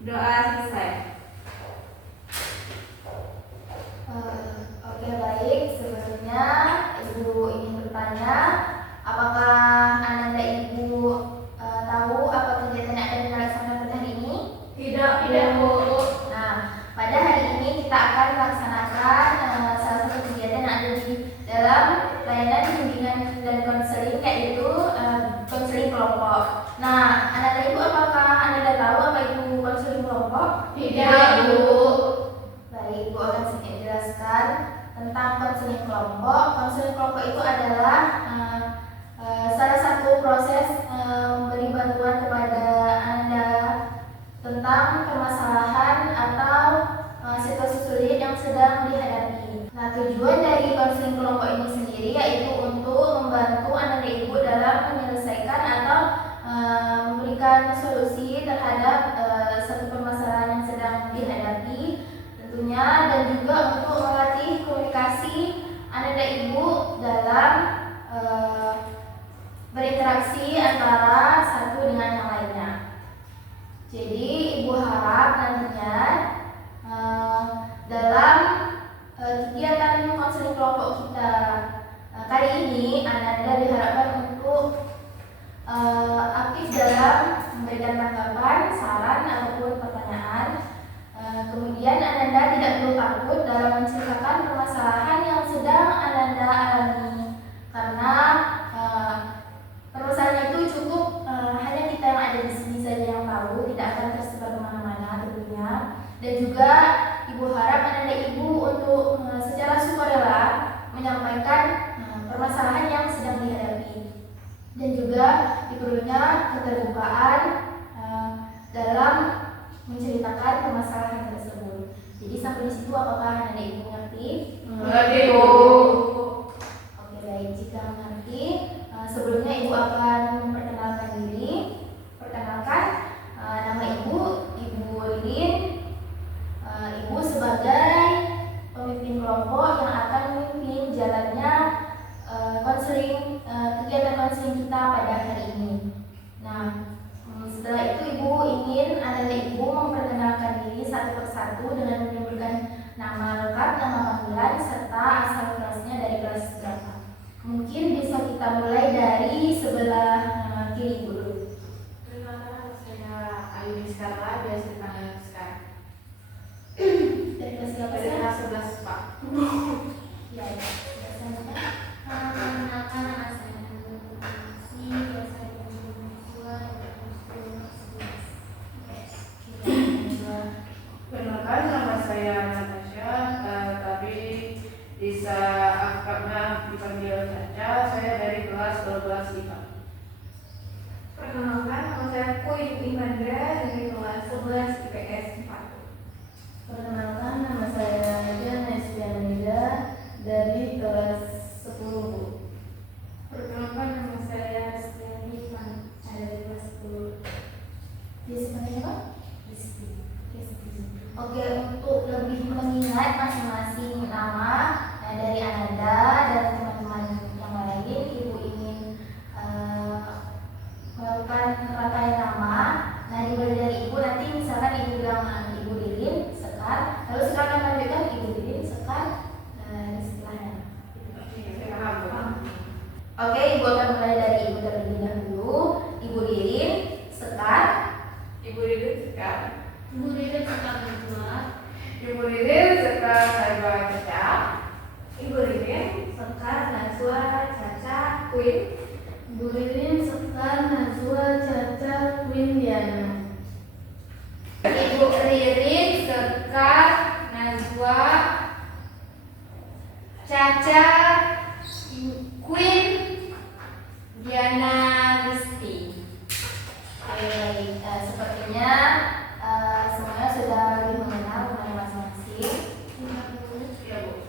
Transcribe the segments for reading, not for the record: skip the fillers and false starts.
Doa selesai. Oke, baik. Sebelumnya Ibu ingin bertanya, apakah Ananda Ibu tahu apa kegiatan yang akan dilaksanakan pada hari ini? Tidak, Bu. Nah, pada hari ini kita akan melaksanakan salah satu kegiatan yang ada di dalam layanan bimbingan dan konseling, yaitu konseling kelompok. Nah, Ananda Ibu, apakah Ananda tahu apa itu konseling kelompok? Tidak, Bu. Baik, Ibu akan sedikit jelaskan tentang konseling kelompok. Konseling kelompok itu adalah salah satu proses memberi bantuan kepada Anda tentang permasalahan atau situasi sulit yang sedang dihadapi. Nah, tujuan dari konseling kelompok ini sendiri yaitu untuk membantu Anda Ibu dalam menyelesaikan atau memberikan solusi terhadap satu permasalahan yang sedang dihadapi tentunya, dan juga untuk melatih komunikasi Anda Ibu dalam berinteraksi antara satu dengan yang lainnya. Jadi Ibu harap nantinya dalam kegiatan konseling kelompok kita kali ini Anda diharapkan untuk aktif dalam memberikan tanggapan, saran ataupun pertanyaan. Kemudian Anda tidak perlu takut dalam menceritakan permasalahan yang sedang Anda alami, karena permasalahan itu cukup hanya kita yang ada di sini saja yang tahu, tidak akan tersebar kemana-mana tentunya. Dan juga Ibu harap Anda Ibu untuk secara sukarela menyampaikan permasalahan yang sedang dihadapi, dan juga diperlunya keterbukaan dalam menceritakan permasalahan tersebut. Jadi sampai di situ apakah Anda Ibu mengerti? Mengerti, Bu. Oke, baik. Jika mengerti, sebelumnya Ibu akan memperkenalkan diri. Perkenalkan, nama Ibu Lilin. Ibu sebagai pemimpin kelompok yang akan memimpin jalannya kegiatan konseling kita pada hari ini. Nah, setelah itu Ibu ingin Anda Ibu memperkenalkan diri satu persatu dengan menyebutkan nama lengkap, nama panggilan, serta asal kelasnya dari kelas berapa. Mungkin bisa kita mulai dari sebelah kiri dulu. Perkenalkan, saya Ayu Skarla, biasa dipanggil Skar. Dari kelas berapa? Dari kelas 11, Pak. Ya, biasanya. Perkenalkan, nama saya Nasi, biasa dipanggil Naswa, Perkenalkan, nama saya Natasha, tapi bisa akrabnya dipanggil Caca. Saya dari kelas 12 IPA. Perkenalkan, nama saya Puin Imandra dari kelas 11 IPS 4. Perkenalkan, nama saya Jana Espianida dari kelas 10. Perkenalkan, nama saya Stiani Ivan, dari kelas 10. Dipanggil apa? Oke, untuk lebih mengingat masing-masing nama dari Ananda dan teman-teman yang lain, Ibu ingin melakukan rangkaian nama. Nah, dimulai dari Ibu, nanti misalkan Ibu bilang Ibu Lilin, Sekar, lalu silakan lanjutkan Ibu Lilin, Sekar, di sebelahnya. Oke, Ibu akan mulai dari Ibu terlebih dahulu. Ibu Lilin, Sekar. Ibu Lilin Sekar. Ibu Lilin Sekar Najwa. Ibu Lilin Sekar Najwa Caca. Ibu Lilin Sekar Najwa Caca Queen. Ibu Lilin Sekar Najwa Caca Windiana. Ibu Lilin Sekar Najwa Caca Queen Diana Risti. Oke, baik. Sepertinya semuanya sudah lebih mengenal mengenai masing-masing. Ya, Bu.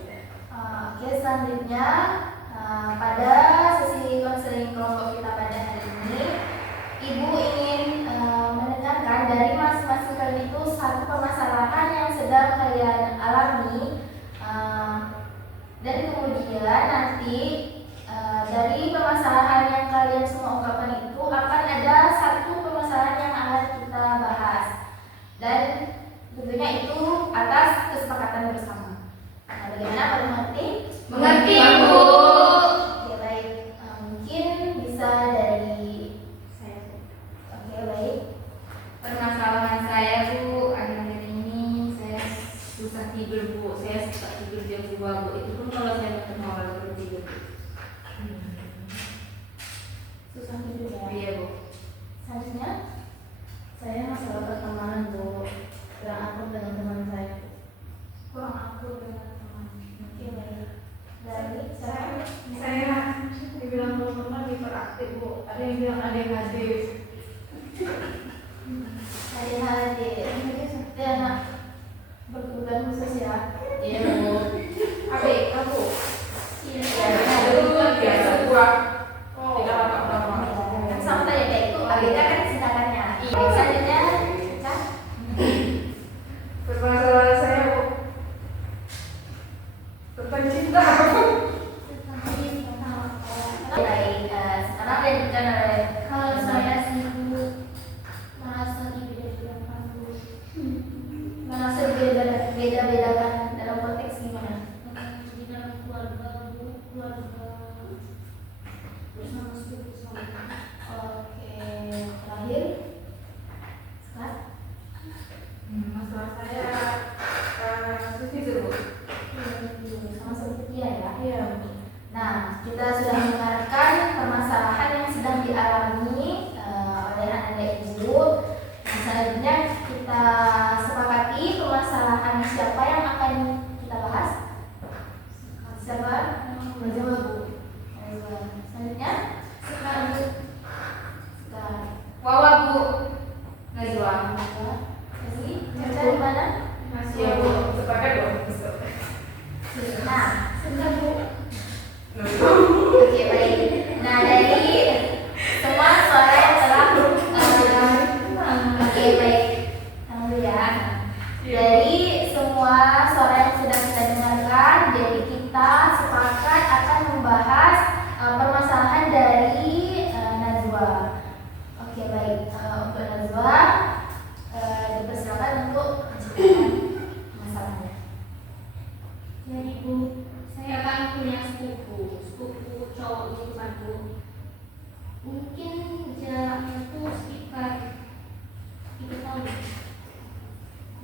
Oke, selanjutnya pada sesi konseling kelompok kita pada hari ini, Ibu ingin menekankan dari masing-masing kalian itu satu permasalahan yang sedang kalian alami, dan kemudian nanti dari permasalahan yang kalian semua ungkapkan itu akan ada satu permasalahan yang akan kita bahas. Dan Baik Ibu, selanjutnya kita sepakati permasalahan siapa yang akan kita bahas. Siapa? Najwa Bu. Najwa. Selanjutnya sekarang Wawa Bu. Najwa. Jadi cerita di mana? Iya Bu, sepakat Bu. Nah, Sebentar Bu. oke baik. Nah dari semua suara yang telah oke baik, tunggu ya. Dari semua suara yang sudah kita dengarkan, jadi kita sepakat akan membahas permasalahan dari Najwa. Oke baik, untuk Najwa dipersilakan untuk menceritakan masalahnya. Jadi Bu, saya kan punya sepupu cowok gitu kan Bu. Mungkin jaraknya tuh sekitar 3 tahun.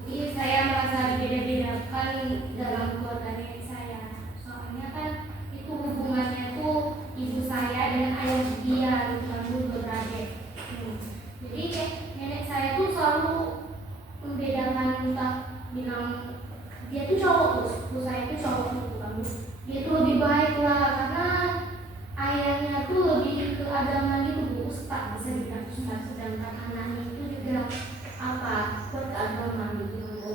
Jadi saya merasa beda-bedakan dalam keluarga nenek saya. Soalnya kan itu hubungannya tuh ibu saya dan ayah dia gitu kan Bu, beradik. Jadi kayak nenek saya tuh selalu membedakan, entah bilang dia tuh cowok tuh, sepupu saya tuh cowok gitu kan Bu. Dia tuh lebih baik lah karena ayahnya tuh lebih ke agama gitu Bu, ustaz, bisa dibilang ustaz, sedangkan anaknya itu juga apa, beragama gitu Bu.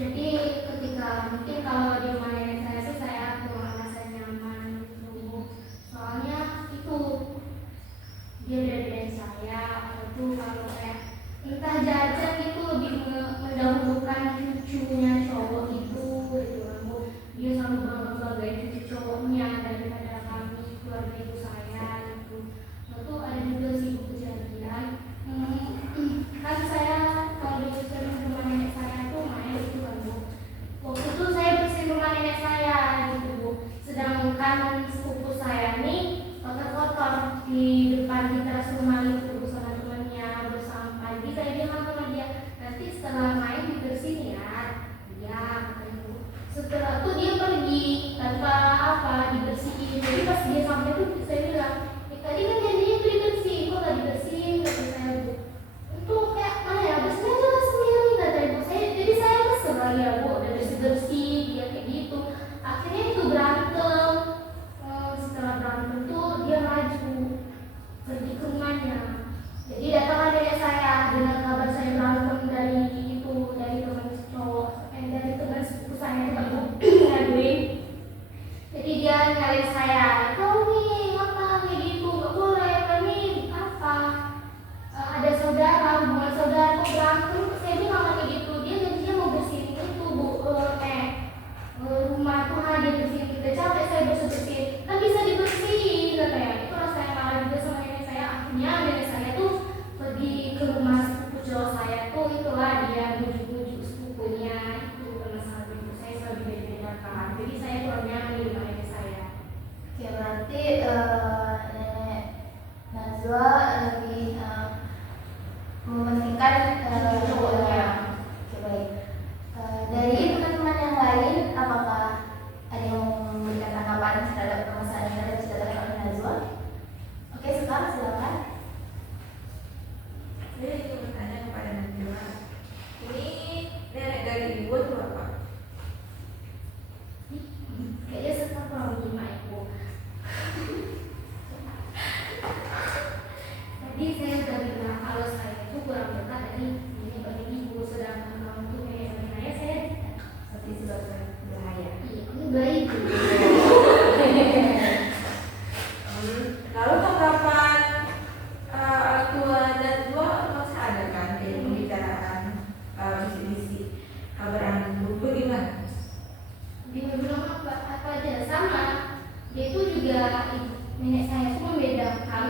Jadi ketika mungkin kalau di rumah nenek saya tuh saya kurang merasa nyaman gitu Bu. Soalnya itu dia beda-bedain saya, atau tuh kalau kayak entah jajan itu lebih mendahulukan cucunya cowok itu gitu kan Bu. Dia selalu bangga-banggain cucu cowoknya daripada kami keluarga ibu saya gitu. Lalu ada juga sih Bu kejadian kan saya kalau di sering rumah nenek saya tuh main gitu kan Bu. Waktu itu saya bersihin rumah nenek saya gitu Bu, sedangkan sepupu saya nih kotor-kotor di depan di teras rumah itu bersama temannya bersampai. Jadi saya bilang sama dia, nanti setelah main dibersihin ya. Iya katanya Bu. Setelah itu dia pergi tanpa apa dibersihin. Jadi pas dia sampai tuh saya bilang, tadi kan janjinya itu dibersihin, kok nggak dibersihin kata saya Bu. Itu kayak mana ya, bersihin aja lah sendiri kata Ibu saya. Jadi saya kesel lagi ya Bu, udah bersih-bersih dia kayak gitu. Akhirnya itu berantem. Setelah berantem tuh dia maju pergi ke rumahnya. Jadi datanglah nenek saya dengan kabar saya berantem dari itu, dari teman cowok, dari teman sepupu saya itu kan ngaduin. Jadi dia nyalain saya, kau nih apa kayak gitu, nggak boleh, kami apa ada saudara, hubungan saudara kok berantem. Saya bilang kayak gitu, dia janjinya mau bersihin itu Bu, rumah Tuhan dia bersihin, kita capek saya bersih-bersih, kan bisa dibersihin katanya. Itu rasanya malah juga sama nenek saya. Akhirnya nenek saya tuh pergi ke rumah sepupu cowok saya tuh, itulah dia bujuk-bujuk sepupunya itu karena salah ibu saya selalu beda-bedakan. Jadi saya kurang nyaman di rumah nenek saya. Oke berarti nenek Najwa lebih mementingkan cowoknya. Oke baik. Dari teman-teman yang lain, apakah ada yang memberikan tanggapan terhadap permasalahan yang tadi diceritakan oleh Najwa? Oke, sekarang silakan. Saya ingin bertanya kepada Najwa, ini nenek dari ibu itu apa? Kayaknya sekarang kurang 5 ekor. Tadi saya sudah bilang kalau saya itu kurang dekat dari nenek bagi ibu, sedangkan kalau untuk nenek bagi ayah saya Seperti sebagai bahaya. iya ini baik. Lalu tanggapan orang tua Najwa masih ada kan kayak pembicaraan misi-misi kabar anak ibu gimana? Dia bilang apa aja sama. Dia itu juga nenek saya itu membedakan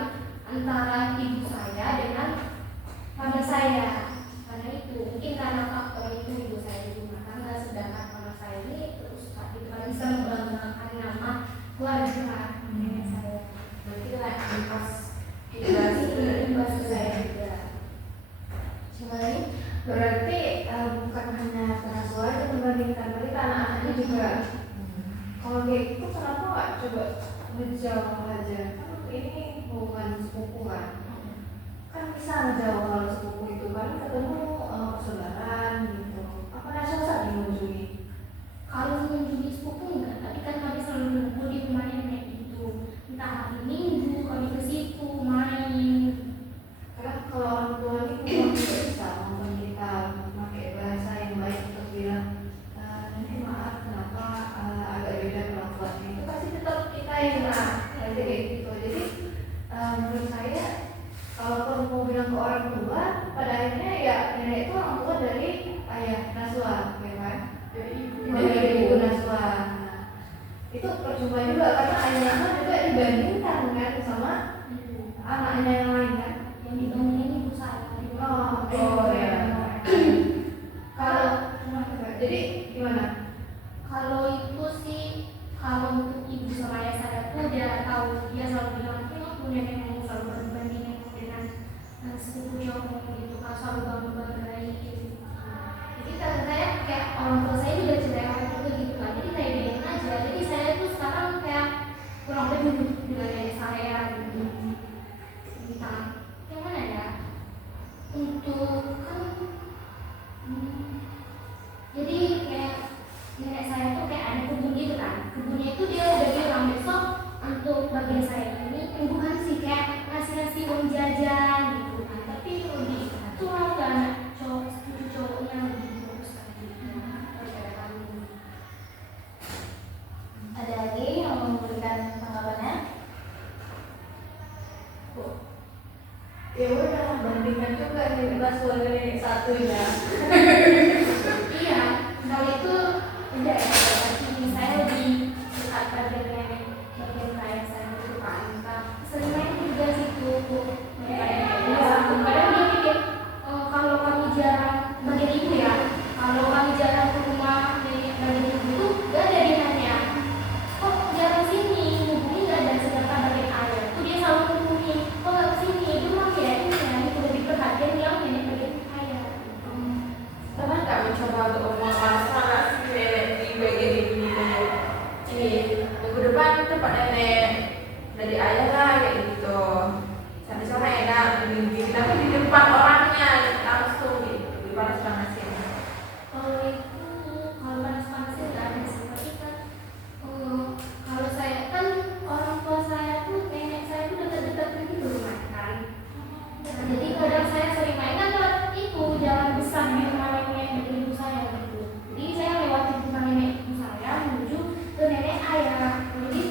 antara ibu saya dengan paman saya. Karena itu mungkin karena faktor itu ibu saya di rumah tangga, sedangkan paman saya ini terus itu kan bisa membanggakan nama keluarga nenek saya. Berarti lah imbas ke saya juga. Cuma ini berarti bukan hanya Najwa yang membandingkan, berarti anak-anaknya juga. Kalau kayak gitu kenapa nggak coba ngejauh aja? Kan ini hubungan sepupu kan. bilang ke orang tua, pada akhirnya ya nenek itu orang tua dari ayah Naswa, ya kan? Dari ibu Naswa. Nah, itu percuma juga karena ayahnya kan juga dibandingkan kan sama anaknya yang lain kan? Yang dibandingin ibu saya. Oh ya. Kalau jadi gimana? Kalau itu sih, kalau untuk ibu sama ayah saya tuh dia tahu, dia selalu bilang aku nenek mau selalu berbanding dengan sepupu cowok gitu kan, selalu bangga-banggain gitu. Jadi kata saya kayak orang tua saya juga cerita gitu gitu kan, jadi saya biarin aja. Jadi saya tuh sekarang kayak kurang lebih dengan nenek saya gitu. Entah yang mana ya? Untuk kan jadi kayak nenek saya tuh kayak ada kebun gitu kan, kebunnya itu dia udah bilang besok untuk bagian saya ini bukan sih kayak ngasih uang jajan gitu kan, tapi lebih tuh mau ke anak cowok, cucu cowoknya lebih bagus lagi daripada kami. Ada lagi yang mau memberikan tanggapannya? Ya udah bandingkan juga nih Naswa dari satu ya. Iya, kalau itu udah ya, tapi saya lebih dekat bagian nenek, bagian saya itu kan, sering main juga situ. Kadang dia pikir kalau kami jarang bagian ibu ya, kalau kami jarang ke rumah nenek bagian ibu itu gak ada dia nanya, kok jarang sini, hubungi gak ada, sedangkan bagian ayah tuh dia selalu hubungi, kok gak kesini, dia bilang ya ini ya, itu lebih perhatian yang nenek bagian ayah. Pernah nggak mencoba untuk ngomong masalah si nenek di bagian ini minggu depan tempat nenek dari ayah lah kayak gitu. Sana-sana enak begini, tapi di depan orangnya langsung gitu, di panas-panasin. Kalau itu, kalau panas-panasin nggak ada sih, tapi kan kalau saya kan orang tua saya tuh, nenek saya tuh dekat-dekat gitu rumah kan. Nah, jadi kadang saya sering main kan lewat itu jalan besar di rumah nenek dari ibu saya gitu. Jadi saya lewatin rumah nenek ibu saya menuju ke nenek ayah. Jadi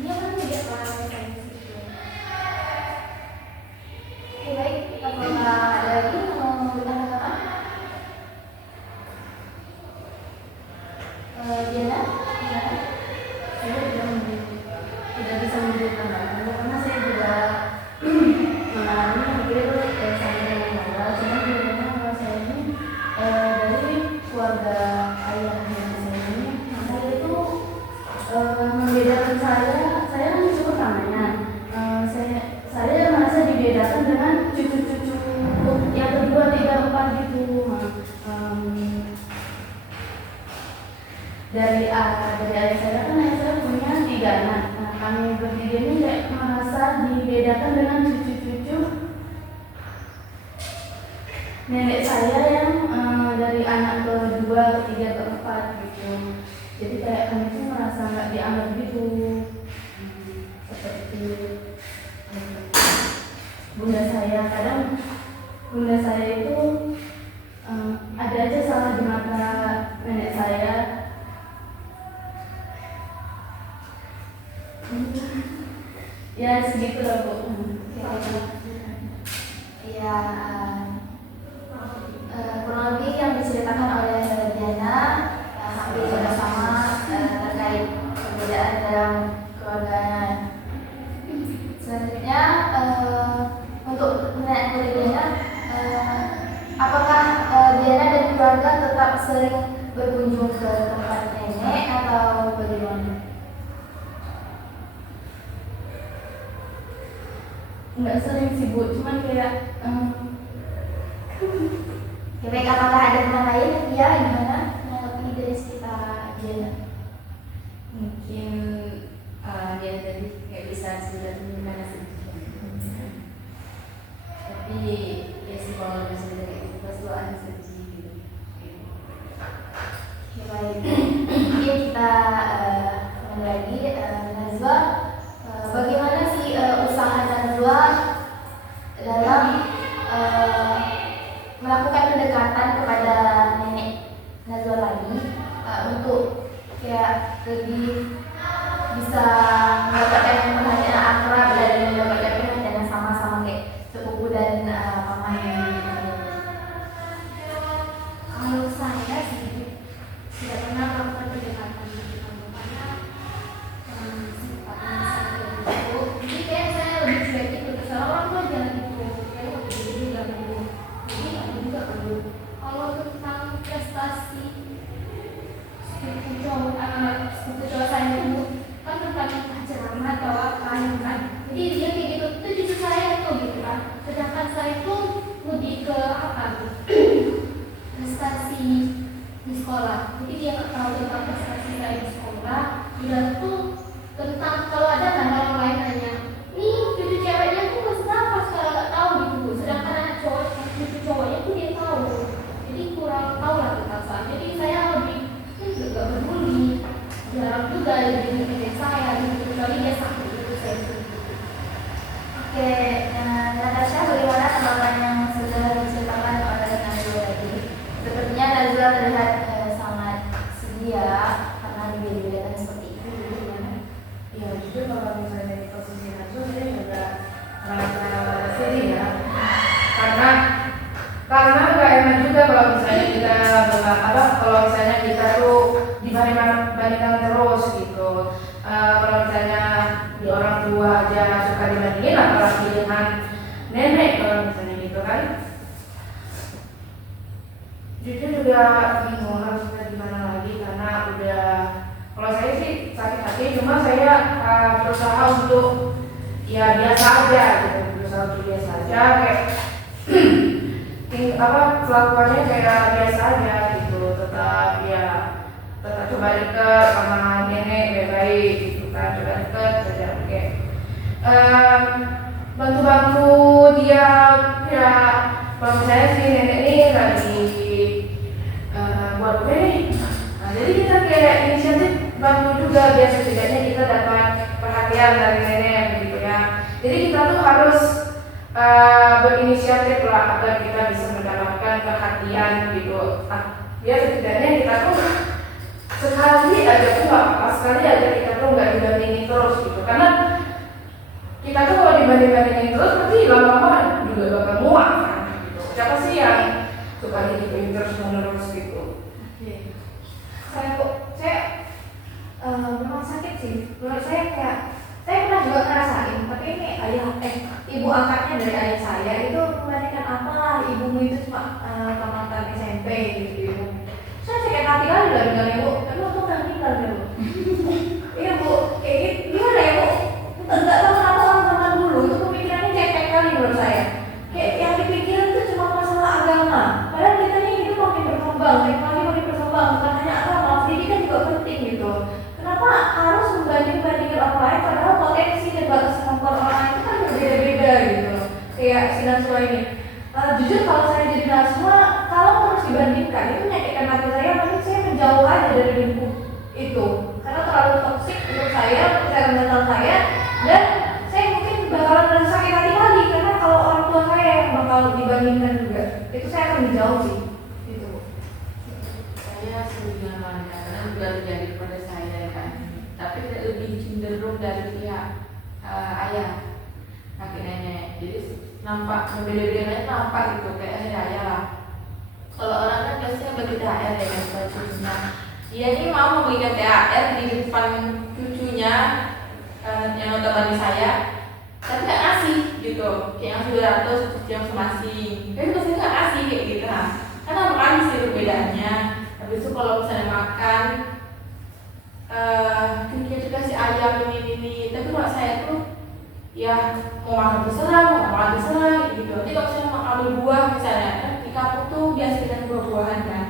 dia kan tidak kelas saya di situ. Oke, baik, apa ada lagi yang mau bertanya-tanya? Diana, gimana? Saya tidak bisa memberikan tanggapan karena saya juga mengalami hampir sama dengan Laura. Cuma bedanya kalau saya ini dari keluarga ayah dan saya ini, saya itu membedakan saya kan cucu pertamanya. Saya merasa dibedakan dengan cucu-cucu yang kedua, tiga, empat gitu. Dari ayah saya kan ayah saya punya 3 anak. Nah, kami bertiga ini kayak merasa dibedakan dengan cucu-cucu nenek saya yang dari anak kedua, ketiga, keempat gitu. Jadi kayak kami itu merasa nggak dianggap gitu. Seperti bunda saya, kadang bunda saya itu ada aja salah di mata nenek saya. Ya segitu lah Bu. Ya, kurang lebih yang diceritakan oleh Diana hampir sama terkait perbedaan dalam keluarganya. Selanjutnya untuk menanya dari Diana, apakah Diana dan keluarga tetap sering berkunjung ke tempat nenek atau bagaimana? Nggak sering sih Bu, cuman kayak Ya baik, apakah ada teman lain? Ya, gimana? Menanggapi dari sekitar Diana? Mungkin dia tadi kayak bisa sebenarnya mana sedih, tapi ya sih kalau misalnya kayak gitu pasti lo ada sedih gitu. Ya baik, mungkin kita kembali lagi Nazwa, bagaimana sih usaha Nazwa dalam melakukan pendekatan kepada nenek Nazwa lagi untuk kayak lebih bisa mendapatkan perhatian akrab dan mendapatkan perhatian yang sama-sama kayak sepupu dan kalau misalnya kita kalau misalnya kita tuh dibandingkan terus gitu. Kalau misalnya di orang tua aja suka dibandingin, apalagi dengan nenek kalau misalnya gitu kan. Jujur juga bingung harus gimana lagi karena udah, kalau saya sih sakit hati, cuma saya berusaha untuk ya biasa aja gitu, berusaha untuk biasa aja kayak kelakuannya kayak biasa aja gitu, tetap coba deket sama nenek baik-baik gitu kan, coba deket aja kayak bantu-bantu dia ya. Kalau misalnya si nenek ini lagi buat kue nih, nah, jadi kita kayak inisiatif bantu juga biar setidaknya kita dapat perhatian dari nenek gitu ya. Jadi kita tuh harus berinisiatif lah agar kita bisa mendapatkan perhatian gitu. Biar setidaknya kita tuh sekali aja tuh nggak apa, sekali aja kita tuh nggak dibandingin terus gitu. Karena kita tuh kalau dibanding-bandingin terus pasti lama-lama juga bakal muak kan gitu. Siapa sih yang suka digituin terus menerus gitu? Memang sakit sih. Menurut saya kayak saya pernah juga ngerasain, tapi ini ibu angkatnya dari ayah saya itu membandingkan apa ibumu itu cuma tamatan SMP gitu. Saya sakit hati kali lah dengan ibu, karena aku udah meninggal ya bu. Iya bu, gimana ya bu? Enggak tahu kenapa orang zaman dulu itu pemikirannya cekek kali menurut saya. Kayak yang dipikirin itu cuma masalah agama. Padahal kita ini hidup makin berkembang, teknologi makin berkembang, bukan hanya agama, pendidikan juga penting gitu. Kenapa harus membanding-bandingkan orang lain padahal potensi dan batas kemampuan orang lain itu kan berbeda-beda gitu. Kayak si Naswa ini. Jujur kalau saya jadi Naswa, kalau terus dibandingkan itu menyakitkan hati saya, mungkin saya menjauh aja dari lingkup itu. Karena terlalu toksik untuk saya, untuk kesehatan mental saya, dan saya mungkin bakalan merasa sakit hati lagi karena kalau orang tua saya yang bakal dibandingkan juga, itu saya akan menjauh sih. Gitu. Saya setuju dengan Anda, karena juga terjadi pada saya kan. Tapi lebih cenderung dari pihak ayah, kakek nenek. Jadi nampak berbeda-bedanya, nampak gitu kayak hari raya lah. Kalau orang kan biasanya bagi THR ya kan buat cucunya. Dia ini mau memberikan THR di depan cucunya yang notabene saya, tapi nggak ngasih gitu. Kayak yang 200 yang semasing. Tapi pasti nggak ngasih kayak gitu lah. Karena bukan sih perbedaannya. Habis itu kalau misalnya makan, dia juga si ayam ini. Tapi kalau saya tuh ya mau makan terserah, mau makan terserah gitu. Jadi kalau misalnya mau ambil buah misalnya, kan di kampung tuh biasa dengan buah-buahan kan.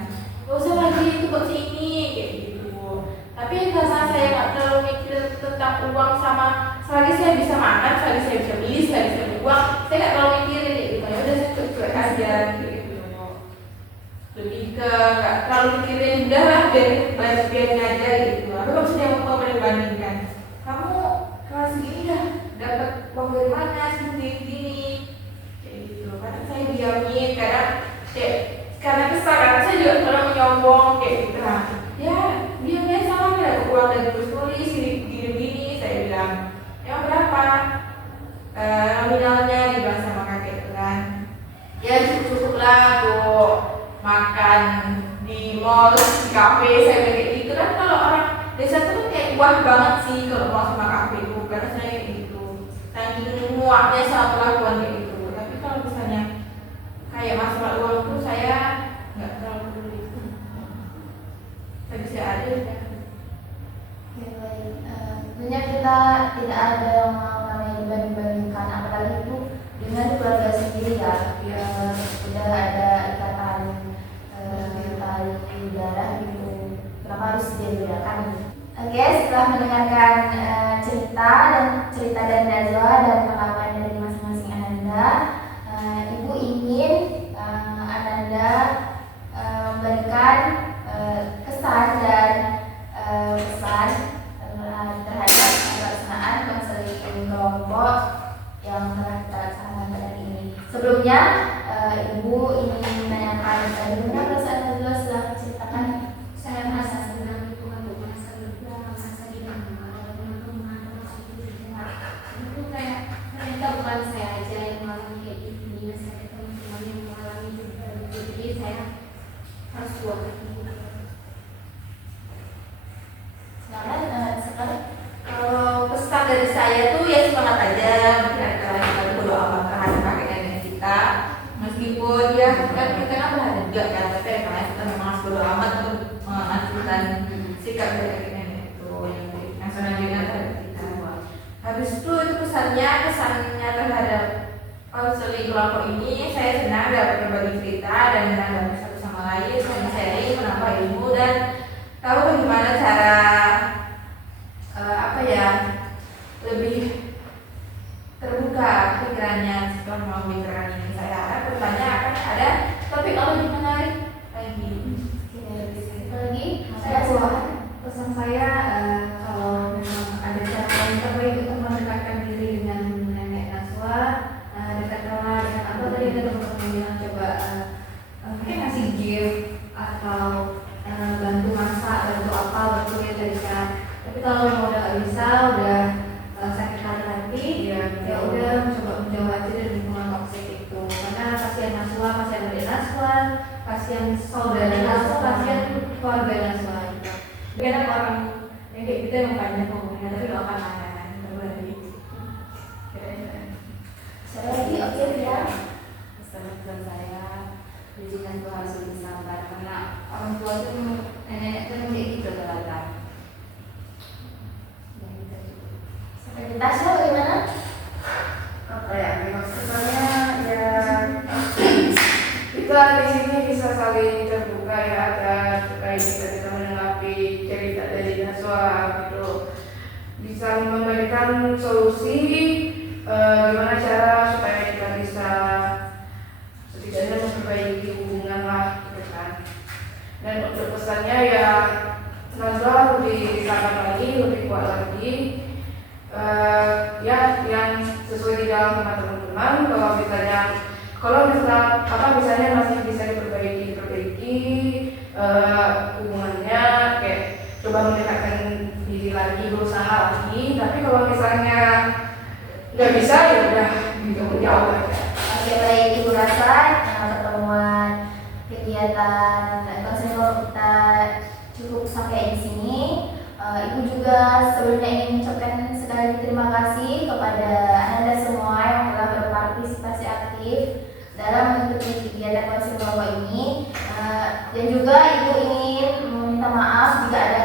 Gak usah lagi itu buat sini kayak gitu. Tapi karena saya nggak terlalu mikir tentang uang sama selagi saya bisa makan, selagi saya bisa beli, selagi saya punya uang, saya nggak terlalu mikirin kayak gitu. Ya udah saya cuek aja gitu. Lebih ke nggak terlalu mikirin, udah lah biarin aja gitu. Tapi kalau misalnya mau membandingkan, kamu kelas gini dah dapat uang dari mana sendiri kayak gitu. Karena saya diamin karena kesal, karena saya juga pernah menyombong kayak gitu lah. Ya dia biasa lah dapat uang dari tulis gini saya bilang emang berapa nominalnya dibilang sama kakek itu kan. Ya cukup lah tuh makan di mall, di kafe, saya bilang kayak gitu kan. Kalau orang desa tuh kayak wah banget sih kalau mau sama kafe itu, karena saya kayak gitu saking muaknya sama perlakuan kayak gitu. Tapi kalau misalnya kayak masalah uang tuh saya nggak terlalu peduli. Saya bisa aja ya. Sebenarnya kita tidak ada yang mau namanya dibanding-bandingkan, apalagi itu dengan keluarga sendiri ya. Sudah ada ikatan tali darah gitu, kenapa harus dibedakan? Oke, setelah mendengarkan cerita dari Najwa dan pengalaman dari masing-masing Ananda, Ibu ingin Ananda memberikan kesan dan pesan terhadap pelaksanaan konseling kelompok yang telah kita laksanakan hari ini. Sebelumnya, Ibu ingin menanyakan bagaimana perasaan Najwa setelah menceritakan. Saya merasa senang itu untuk merasa lega, merasa diterima oleh teman-teman, termasuk ibu juga. Itu kayak ternyata bukan saya aja yang mengalami kayak gini, saya ada teman-teman yang mengalami juga. Jadi saya kita, meskipun ya kan kita kan berada juga kan, tapi karena kita memang harus bodo amat untuk mengajukan sikap dari nenek itu yang selanjutnya terhadap kita. Habis itu kesannya terhadap konseling kelompok ini, saya senang dapat berbagi cerita dan menanggapi satu sama lain, saling sharing, menambah ilmu dan tahu bagaimana cara lebih terbuka pikirannya setelah melalui keterangan ini. Saya harap bertanya akan ada topik yang lebih menarik lagi. Lagi Saya pesan saya kalau memang ada cara yang terbaik untuk mendekatkan diri dengan nenek Naswa, dekatkanlah dengan apa tadi ada teman-teman bilang, coba mungkin ngasih gift atau bantu masak, bantu apa, bantu ya tadi kan. Tapi kalau mau udah gak bisa, udah sakit hati, ya udah coba menjauh aja dari lingkungan toksik itu. Karena kasihan Naswa, kasihan adik Naswa, kasihan saudara Naswa, kasihan keluarga Naswa. Kadang orang yang kayak gitu emang banyak ngomongnya, tapi gak akan ada berbagi. Saya lagi oke ya. Pesan saya, bijikan itu harus lebih sabar karena orang tua itu nenek itu kayak gitu ternyata. Sampai Tasya bagaimana? Apa ya? Maksudnya ya kita di sini bisa saling terbuka ya, dan terkait kita menanggapi cerita dari Naswa gitu, bisa memberikan solusi gimana cara supaya kita bisa setidaknya memperbaiki hubungan lah gitu kan. Dan untuk pesannya ya Naswa lebih sabar lagi, lebih kuat lagi. Ya yang sesuai di dalam sama teman-teman, kalau misalnya masih bisa diperbaiki hubungannya, kayak coba mendekatkan diri lagi, berusaha lagi. Tapi kalau misalnya nggak bisa ya udah jauh aja. Oke, baik Ibu Rasa, pertemuan kegiatan konseling kita cukup sampai di sini. Ibu juga sebelumnya ingin mengucapkan sekali lagi terima kasih kepada Anda semua yang telah berpartisipasi aktif dalam mengikuti kegiatan konseling kelompok ini. Dan juga Ibu ingin meminta maaf jika ada